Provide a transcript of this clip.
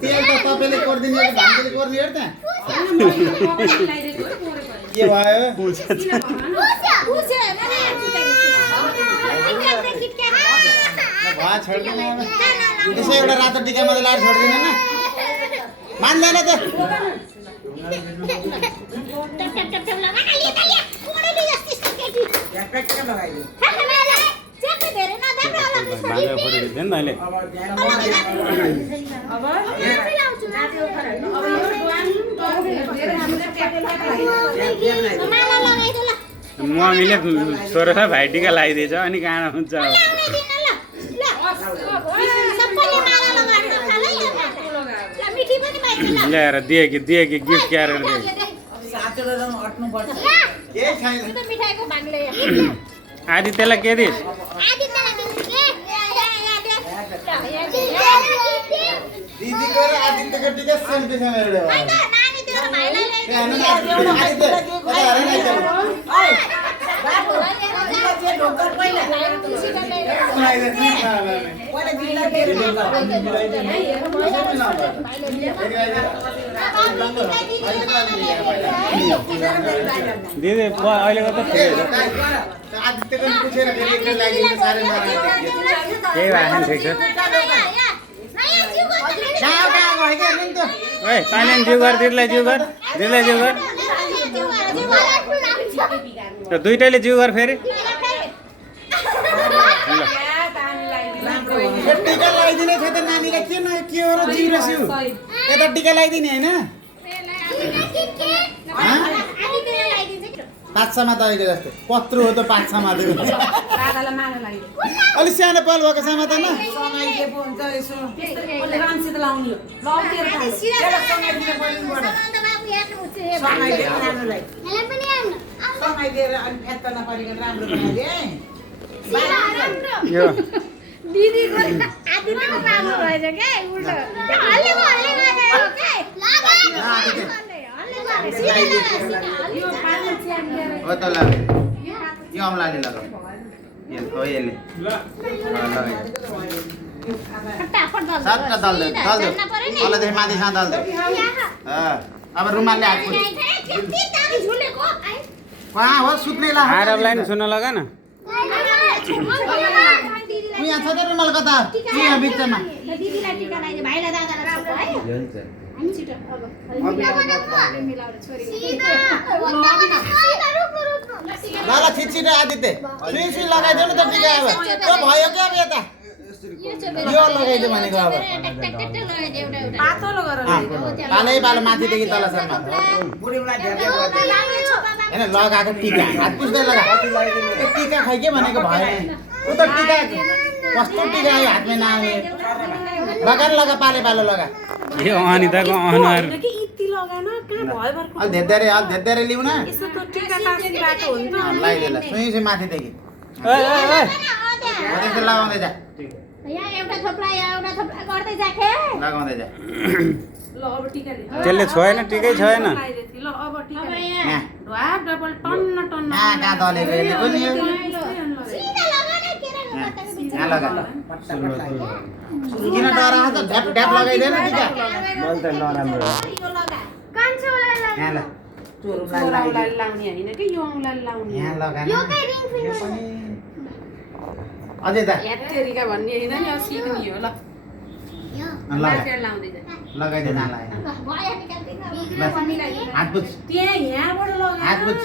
तेल त तपाईँले गरिदिनु भान्जीले गर्ने हेर त के भयो छोड्दिन त्यसै एउटा रातो टिका मात्रै लाएर छोड्दिन न मान्दैन त मम्मीले छोरालाई भाइटिका लगाइदिएछ अनि कहाँ हुन्छ ल्याएर दिए कि गिफ्ट क्यार आदित्यलाई के दिइस् दिदीको र आदित्यको टिका सेल्फी छ मेरो दिदी अहिलेको त आदित्यको पुछेर फेरि एकले लागिदिनु साह्रै केही भएन ठिक छ पानी जिउ गर दिदीलाई जिउ गर दुइटैले जिउ गर फेरि टिका लगाइदिने थियो त नानीलाई के हो र जिउ र सिउ यता टिका लगाइदिने होइन पाँचमा त अहिले जस्तो कत्रो हो त पाँचमा अलिक सानो पल भएको सामा त यो अमलाले लगाऊ यसले सट्ट दल्दै तलदेखि माथिसम्म दल्दै अब रुमालले हात कहाँ हो सुत्ने ला आरबलाई नि सुन्न लगा न यहाँ छ त रुमाल कता यहाँ बिचमा ल छिटछिट आदित्य सुई लगाइदियो नि त टिका अब त्यो भयो क्या अब यता यो लगाइदियो भनेको अब पालो माथिदेखि तलसम्म होइन लगाएको टिका हात पुस्दै लगा टिका खै के भनेको भएन उ त टिका कस्तो टिका आयो हातमै नआउने लगा पालो लगा यो अनिताको अनुहार अलि धेर लिउ न लगाइदिएला सुई माथिदेखि लगाउँदै जा लगाउँदै जा त्यसले छोएन टिकै छोएन कहाँ दलेको यसले पनि यहाँ लगा किन डरा त ढ्याप लगाइदिएन टिका यहाँ ल यहाँ लगा अझै त लगाइदे हात पुछ